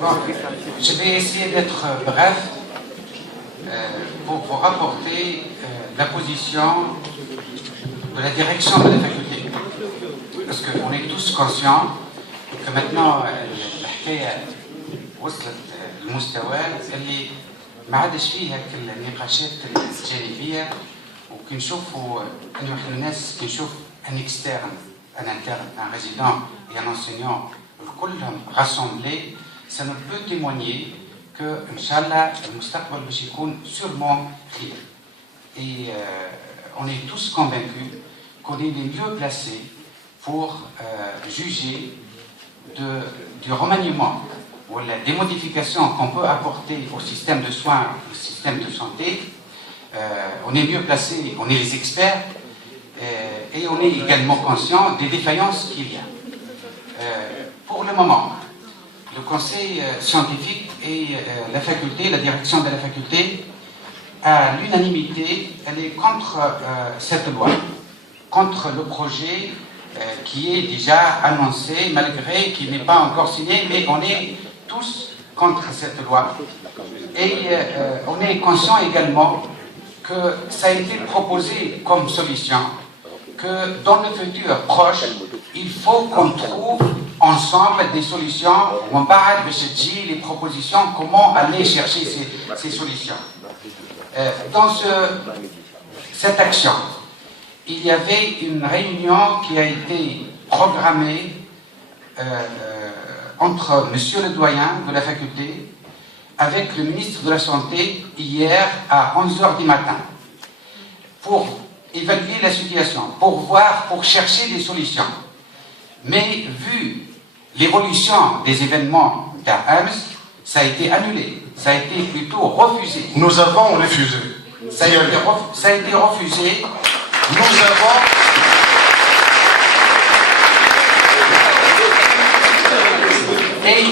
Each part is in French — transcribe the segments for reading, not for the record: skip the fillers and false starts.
Bon, je vais essayer d'être bref pour vous rapporter la position de la direction de la faculté. Parce qu'on est tous conscients que maintenant الحكاية وصلت لمستوى اللي ما عادش فيه هيك النقاشات الجانبية وكنشوفوا انه احنا الناس كنشوف ان اكسترن ان انترن ان ريزيدون et un enseignant كلهم rassemblés, ça ne peut témoigner que inchallah المستقبل باش يكون sûrement خير. Et on est tous convaincus qu'on est les mieux placés pour juger du remaniement ou des modifications qu'on peut apporter au système de soins, au système de santé. On est mieux placé, on est les experts et on est également conscient des défaillances qu'il y a. Pour le moment, le conseil scientifique et la faculté, la direction de la faculté, à l'unanimité, elle est contre cette loi, contre le projet qui est déjà annoncé, malgré qu'il n'est pas encore signé, mais on est tous contre cette loi. Et on est conscient également que ça a été proposé comme solution, que dans le futur proche, il faut qu'on trouve ensemble des solutions, on parle de les propositions, comment aller chercher ces solutions. Dans cette action, il y avait une réunion qui a été programmée entre monsieur le doyen de la faculté avec le ministre de la Santé hier à 11h du matin pour évaluer la situation, pour voir, pour chercher des solutions. Mais vu l'évolution des événements d'Ams, ça a été annulé, ça a été plutôt refusé. Nous avons refusé. Ça a été refusé. Nous avons... Et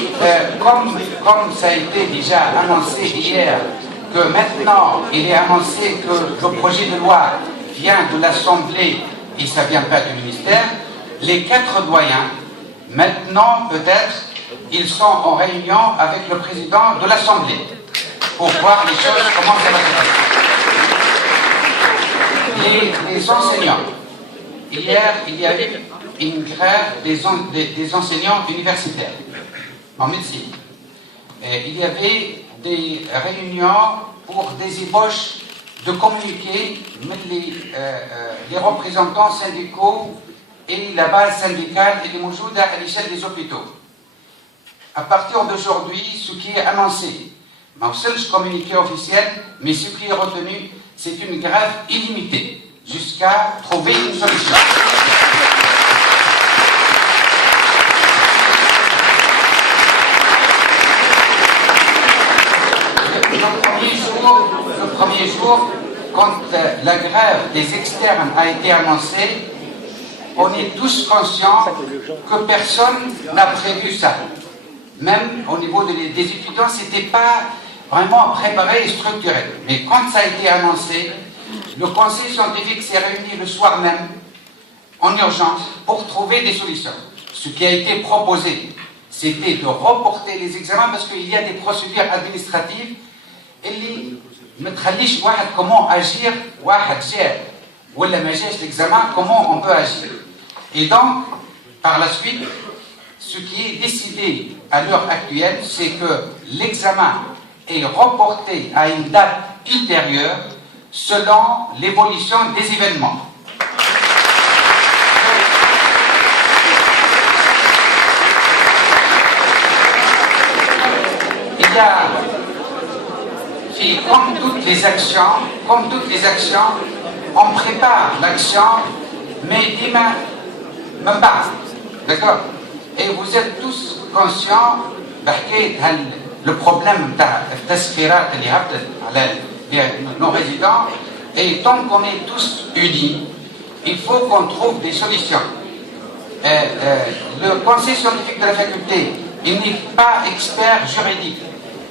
comme ça a été déjà annoncé hier, que maintenant il est annoncé que le projet de loi vient de l'Assemblée et ça ne vient pas du ministère, les 4 doyens, maintenant peut-être, ils sont en réunion avec le président de l'Assemblée pour voir les choses, comment ça va se passer. Les enseignants, hier il y a eu une grève des enseignants universitaires en médecine. Et il y avait des réunions pour des ébauches de communiquer les représentants syndicaux et la base syndicale et les moujouda à l'échelle des hôpitaux. À partir d'aujourd'hui, ce qui est annoncé, ma seul communiqué officiel, mais ce qui est retenu, c'est une grève illimitée jusqu'à trouver une solution. Le premier jour, quand la grève des externes a été annoncée, on est tous conscients que personne n'a prévu ça. Même au niveau des étudiants, ce n'était pas vraiment préparé et structuré. Mais quand ça a été annoncé, le conseil scientifique s'est réuni le soir même, en urgence, pour trouver des solutions. Ce qui a été proposé, c'était de reporter les examens parce qu'il y a des procédures administratives اللي ما تخليش واحد comment agir واحد جاء ولا ما جاش l'examen, comment on peut agir. Et donc par la suite, ce qui est décidé à l'heure actuelle, c'est que l'examen est reporté à une date ultérieure selon l'évolution des événements. Il y a comme toutes les actions, on prépare l'action, mais demain, même pas. D'accord? Et vous êtes tous conscients le problème de nos résidents, et tant qu'on est tous unis, il faut qu'on trouve des solutions. Le conseil scientifique de la faculté, il n'est pas expert juridique,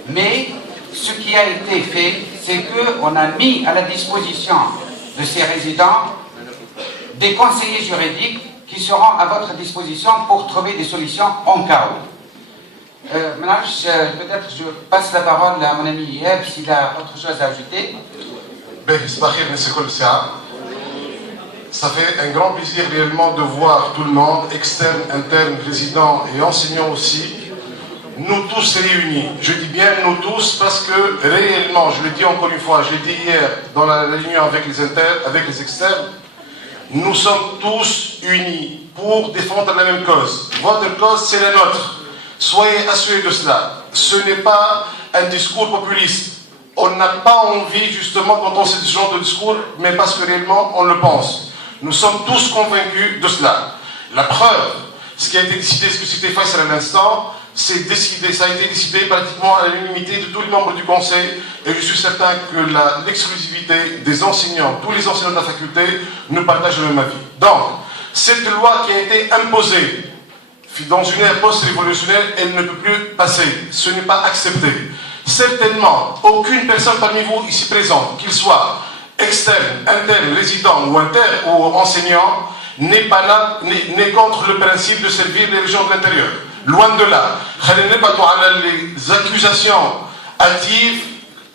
mais ce qui a été fait, c'est qu'on a mis à la disposition de ces résidents des conseillers juridiques qui seront à votre disposition pour trouver des solutions en cas où. Peut-être je passe la parole à mon ami Yeb s'il a autre chose à ajouter. Ça fait un grand plaisir réellement de voir tout le monde, externe, interne, résidents et enseignants aussi, nous tous réunis. Je dis bien nous tous parce que réellement, je le dis encore une fois, je l'ai dit hier dans la réunion avec les internes, avec les externes, nous sommes tous unis pour défendre la même cause. Votre cause, c'est la nôtre. Soyez assurés de cela. Ce n'est pas un discours populiste. On n'a pas envie justement d'entendre ce genre de discours, mais parce que réellement on le pense. Nous sommes tous convaincus de cela. La preuve, ce qui a été décidé, ce que c'était Faisal à l'instant, ça a été décidé pratiquement à l'unanimité de tous les membres du conseil, et je suis certain que l'exclusivité des enseignants, tous les enseignants de la faculté, nous partagent le même avis. Donc, cette loi qui a été imposée dans une ère post-révolutionnaire, elle ne peut plus passer. Ce n'est pas accepté. Certainement, aucune personne parmi vous ici présente, qu'il soit externe, interne, résident ou enseignant, n'est contre le principe de servir les régions de l'intérieur. Loin de là. Les accusations hâtives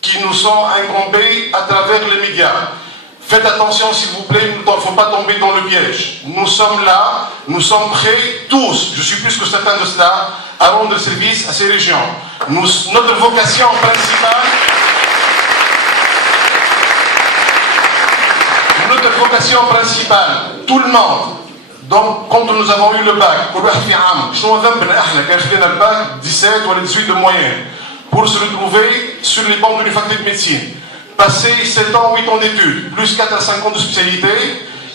qui nous sont incombées à travers les médias. Faites attention s'il vous plaît, il ne faut pas tomber dans le piège. Nous sommes là, nous sommes prêts tous, je suis plus que certain de cela, à rendre service à ces régions. Notre vocation principale, tout le monde, donc quand nous avons eu le bac, le bac 17 ou 18 de moyenne, pour se retrouver sur les bancs de l'université de médecine. Passer 7 ans, 8 ans d'études, plus 4 à 5 ans de spécialité,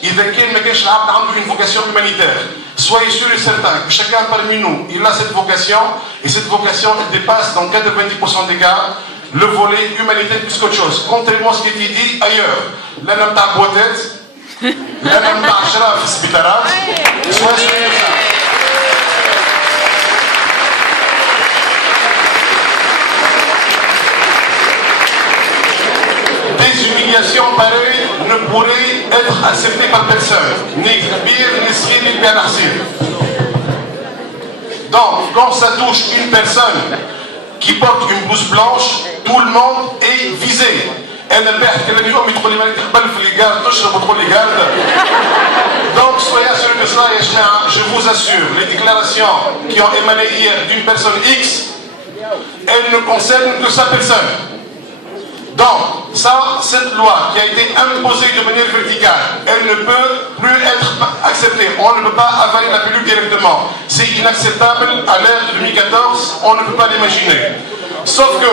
il y a une vocation humanitaire. Soyez sûrs et certains que chacun parmi nous, il a cette vocation, et cette vocation, elle dépasse dans 90% des cas le volet humanitaire plus qu'autre chose. Contrairement à ce qui était dit ailleurs. Là, on a boîtette, là, on a Ashraf Spitarat, soyez sûrs de ça. Des humiliations pareilles ne pourraient être acceptées par personne. Ni Kabir, ni Sri, ni Bianarsir. Donc, quand ça touche une personne qui porte une blouse blanche, tout le monde est visé. Donc, soyez assurés de cela, je vous assure, les déclarations qui ont émané hier d'une personne X, elles ne concernent que sa personne. Donc, cette loi qui a été imposée de manière verticale, elle ne peut plus être acceptée. On ne peut pas avaler la pilule directement. C'est inacceptable à l'ère de 2014, on ne peut pas l'imaginer. Sauf que,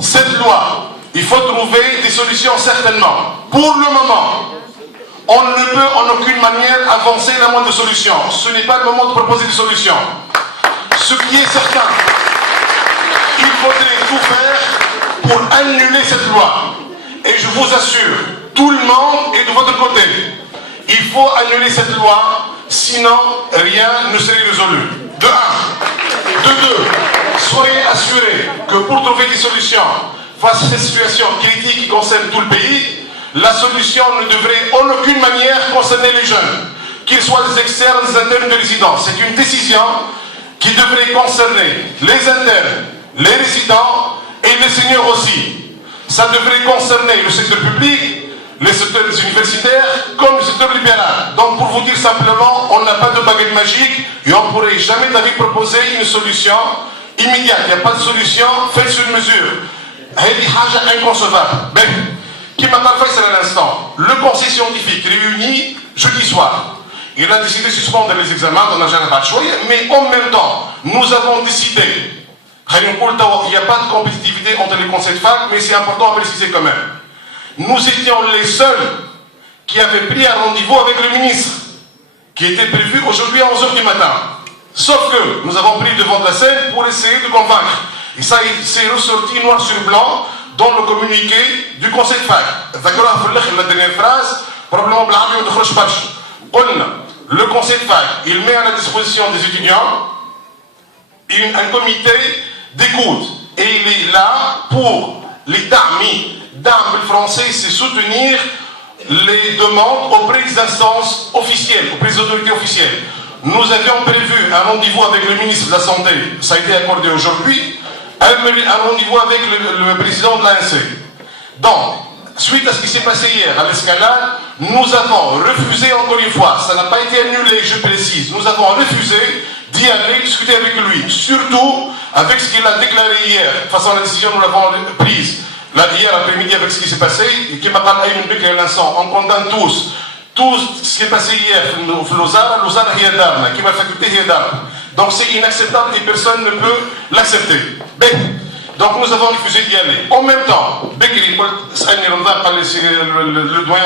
cette loi, il faut trouver des solutions certainement. Pour le moment, on ne peut en aucune manière avancer la moindre solution. Ce n'est pas le moment de proposer des solutions. Ce qui est certain, il faudrait tout faire pour annuler cette loi. Et je vous assure, tout le monde est de votre côté. Il faut annuler cette loi, sinon rien ne serait résolu. De un. De deux, soyez assurés que pour trouver des solutions face à cette situation critique qui concerne tout le pays, la solution ne devrait en aucune manière concerner les jeunes, qu'ils soient des externes, des internes, des résidents. C'est une décision qui devrait concerner les internes, les résidents et les seniors aussi. Ça devrait concerner le secteur public, les secteurs universitaires comme le secteur libéral. Donc pour vous dire simplement, on n'a pas de baguette magique et on ne pourrait jamais proposer une solution immédiate. Il n'y a pas de solution faite sur mesure. C'est inconcevable. Mais, qui m'a pas fait à l'instant, le conseil scientifique réuni jeudi soir, il a décidé de suspendre les examens, on n'a jamais pas de choix, mais en même temps, nous avons décidé, il n'y a pas de compétitivité entre les conseils de fac, mais c'est important à préciser quand même. Nous étions les seuls qui avaient pris un rendez-vous avec le ministre, qui était prévu aujourd'hui à 11h du matin. Sauf que nous avons pris devant la scène pour essayer de convaincre. Et ça, c'est ressorti noir sur blanc dans le communiqué du conseil de fac. La dernière phrase, probablement le conseil de fac, il met à la disposition des étudiants un comité d'écoute. Et il est là pour les dames. Dame, le français, c'est soutenir les demandes auprès des instances officielles, auprès des autorités officielles. nous avions prévu un rendez-vous avec le ministre de la Santé, ça a été accordé aujourd'hui, un rendez-vous avec le président de l'ANC. Donc, suite à ce qui s'est passé hier à l'escalade, nous avons refusé encore une fois, ça n'a pas été annulé, je précise, nous avons refusé d'y aller discuter avec lui, surtout avec ce qu'il a déclaré hier, face à la décision que nous l'avons prise là, hier après-midi avec ce qui s'est passé, et qui m'a parlé à l'instant, on condamne tous ce qui est passé hier, Lozara qui m'a faculté donc c'est inacceptable et personne ne peut l'accepter. Donc nous avons refusé d'y aller. En même temps, le doyen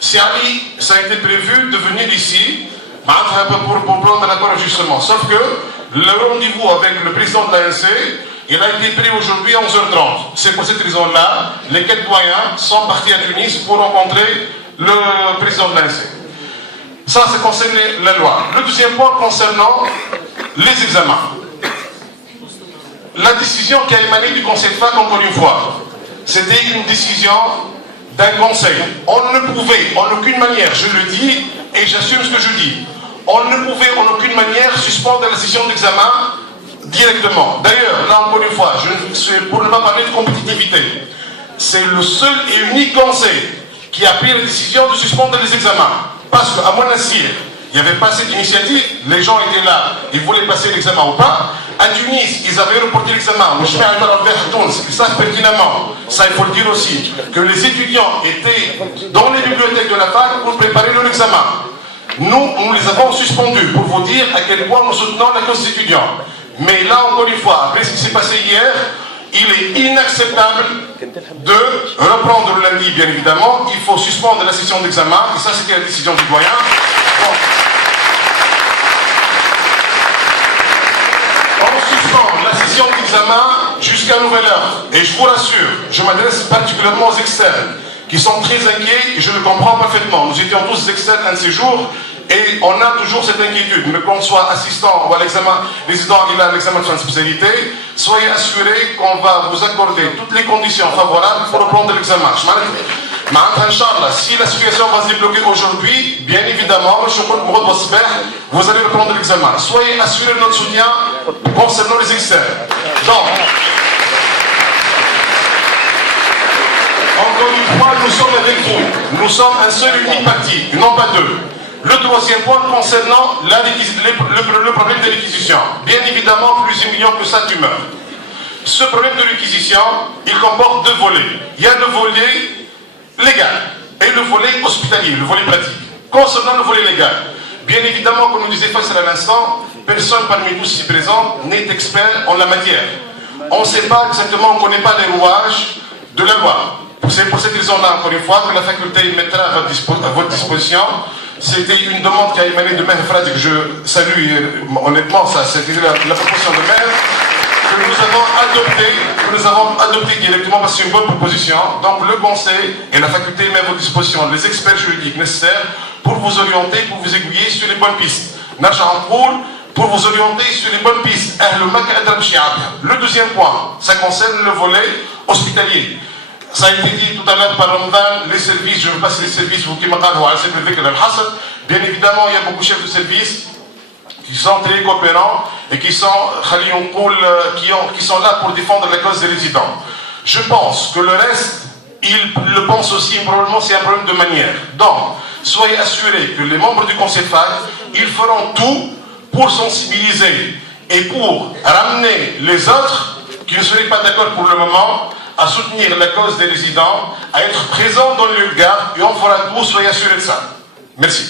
ça a été prévu de venir ici pour prendre un accord d'ajustement. Sauf que le rendez-vous avec le président de l'ANC, il a été pris aujourd'hui à 11h30. C'est pour cette raison-là, les 4 doyens sont partis à Tunis pour rencontrer le président de l'ANC. Ça concerne la loi. Le deuxième point concernant les examens. La décision qui a émané du Conseil de fac, encore une fois, c'était une décision d'un conseil. On ne pouvait en aucune manière, je le dis et j'assume ce que je dis, on ne pouvait en aucune manière suspendre la session d'examen directement. D'ailleurs, là encore une fois, pour ne pas parler de compétitivité, c'est le seul et unique conseil qui a pris la décision de suspendre les examens. Parce qu'à Monastir, il n'y avait pas cette initiative, les gens étaient là, ils voulaient passer l'examen ou pas. À Tunis, ils avaient reporté l'examen. Ils savent pertinemment, ça il faut le dire aussi, que les étudiants étaient dans les bibliothèques de la fac pour préparer leur examen. Nous les avons suspendus pour vous dire à quel point nous soutenons la cause des étudiants. Mais là, encore une fois, après ce qui s'est passé hier, il est inacceptable de reprendre le lundi, bien évidemment. Il faut suspendre la session d'examen, et ça c'était la décision du doyen. Bon. On suspend la session d'examen jusqu'à nouvel heure. Et je vous rassure, je m'adresse particulièrement aux externes, qui sont très inquiets, et je le comprends parfaitement. Nous étions tous externes un de ces jours, et on a toujours cette inquiétude. Mais qu'on soit assistant ou à l'examen, résident à l'examen de fin de spécialité, soyez assurés qu'on va vous accorder toutes les conditions favorables pour reprendre l'examen. Si la situation va se débloquer aujourd'hui, bien évidemment, vous allez reprendre l'examen. Soyez assurés de notre soutien concernant les externes. Donc, encore une fois, nous sommes avec vous. Nous sommes un seul et unique parti, non pas deux. Le troisième point concernant le problème de réquisition. Bien évidemment, plus humiliant que ça, tu meurs. Ce problème de réquisition, il comporte 2 volets. Il y a le volet légal et le volet hospitalier, le volet pratique. Concernant le volet légal, bien évidemment, comme nous disait Faisal à l'instant, personne parmi nous ici présents n'est expert en la matière. On ne sait pas exactement, on ne connaît pas les rouages de la loi. C'est pour cette raison-là, encore une fois, que la faculté mettra à votre disposition. C'était une demande qui a émané de Maître Frade, que je salue honnêtement, ça c'était la proposition de Maître, que nous avons adopté directement parce que c'est une bonne proposition. Donc le conseil et la faculté met à votre disposition les experts juridiques nécessaires pour vous orienter, pour vous aiguiller sur les bonnes pistes. Pour vous orienter sur les bonnes pistes. Le deuxième point, ça concerne le volet hospitalier. Ça a été dit tout à l'heure par Ramadan, les services, je ne veux pas citer les services, bien évidemment, il y a beaucoup de chefs de service qui sont très coopérants et qui sont là pour défendre la cause des résidents. Je pense que le reste, ils le pensent aussi, probablement c'est un problème de manière. Donc, soyez assurés que les membres du Conseil de fac, ils feront tout pour sensibiliser et pour ramener les autres qui ne seraient pas d'accord pour le moment à soutenir la cause des résidents, à être présents dans le lieu de garde, et on fera tout, soyez assurés de ça. Merci.